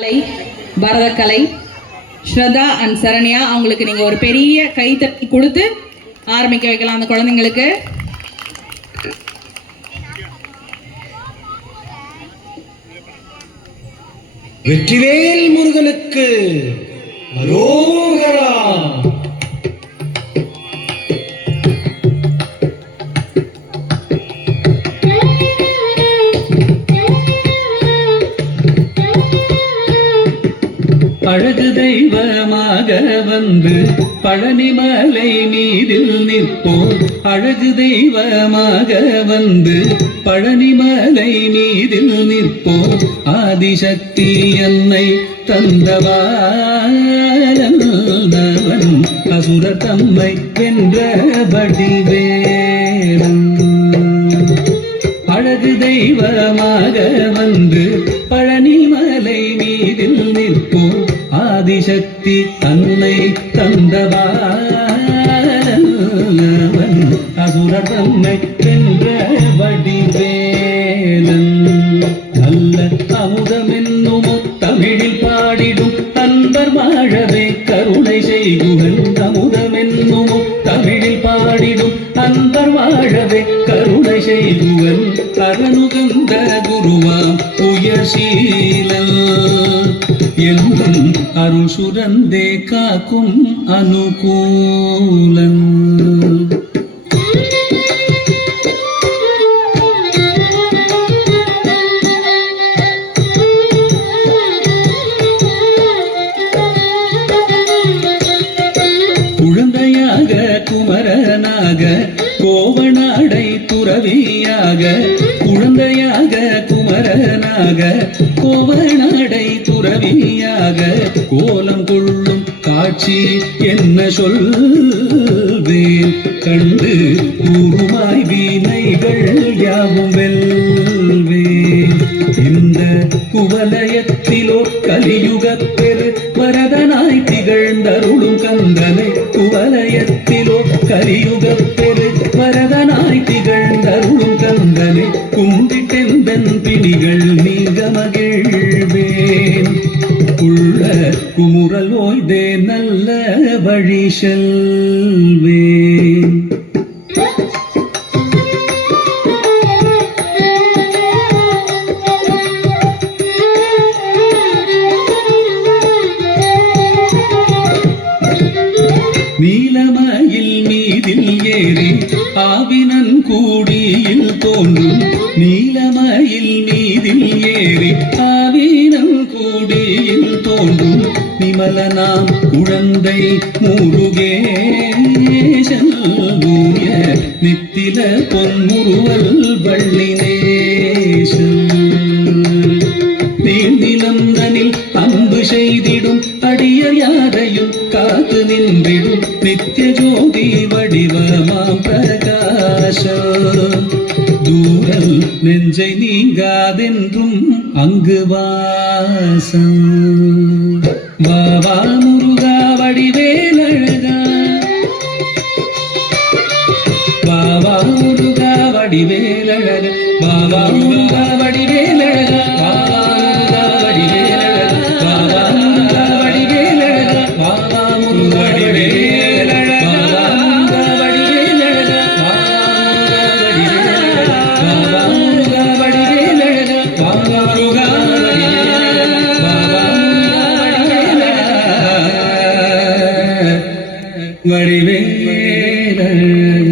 கலை, பரதக்கலை, Shradha and Saranya அவங்களுக்கு நீங்க ஒரு பெரிய கை தட்டி கொடுத்து ஆரம்பிக்க வைக்கலாம் அந்த குழந்தைங்களுக்கு. வெற்றிவேல் முருகனுக்கு அரோகரா. அழகு தெய்வமாக வந்து பழனிமலை மீதில் நிற்போம். அழகு தெய்வமாக வந்து பழனிமலை மீதில் நிற்போம். ஆதிசக்தி என்னை தந்தவான் அசுர தம்மை வென்ற வடிவேலன். அழகு தெய்வமாக வந்து பழனிமலை மீதில் நிற்போம். ஆதிசக்தி தன்னை தந்தவான் அசுர தம்மை வென்ற வடிவேலன். நல்ல அமுதமென்னும் தமிழில் பாடிடும் அன்பர் வாழவே கருணை செய்குகன். அமுதமென்னும் தமிழில் பாடிடும் அன்பர் வாழவே கருணை செய்குவன். அரணுகந்த குருவாம் உயர்சீலன் என்றும் அருள் சுரந்தே காக்கும் அனுகூலன். குழந்தையாக குமரனாக கோவனாடை துறவியாக. குழந்தையாக குமரனாக கோவனாடை துறவியாக. கோலம் கொள்ளும் காட்சி என்ன சொல்வேன். கண்டு கூறுமாய் வீணைகள் யாவும் வெல்வேன். இந்த குவலயத்திலோ கலியுகப் பெரு வரதனாய் திகழ்ந்தருளும் கந்தனை. குவலயத்திலோ கலியுகப் பெரு வரதனாய் திகழ்ந்தருளும் கந்தனை. கும்பிட்டெந்தன் பிணிகள் நீங்க மகிழ்வேன். உள்ள குமுறல் ஓய்தே நல்ல வழி செல்வேன். நீலமயில் மீதில் ஏறி ஆவினன் கூடியில் தோன்றும். நீலமயில் மீதில் ஏறி ஆவினன் கூடியில் தோன்றும். நிமலனாம் குழந்தை முருகேசன் தூய நித்தில பொன்முருவல் வள்ளினேசன். நீந்திலந்தனில் அன்பு செய்திடும் அடியர் யாரையும் காத்து நின்றிடும். நித்திய ஜோதி வடிவமாம் பிரகாச தூரல் நெஞ்சை நீங்காதென்றும் அங்கு வாசம். வாவா முருகா வடிவேலழகா. வாவா முருகா வடிவேலழகா. வாவா முருகா வடிவேலழகா. வாவா முருகா வடிவேலழகா. வாவா முருகா வடிவேலழகா. வாவா முருகா வடிவேலழகா. வாவா முருகா வடிவேலழகா. வாவா முருகா வடிவேலழகா. வாவா முருகா வடிவேலழகா. வடிவேலழகா.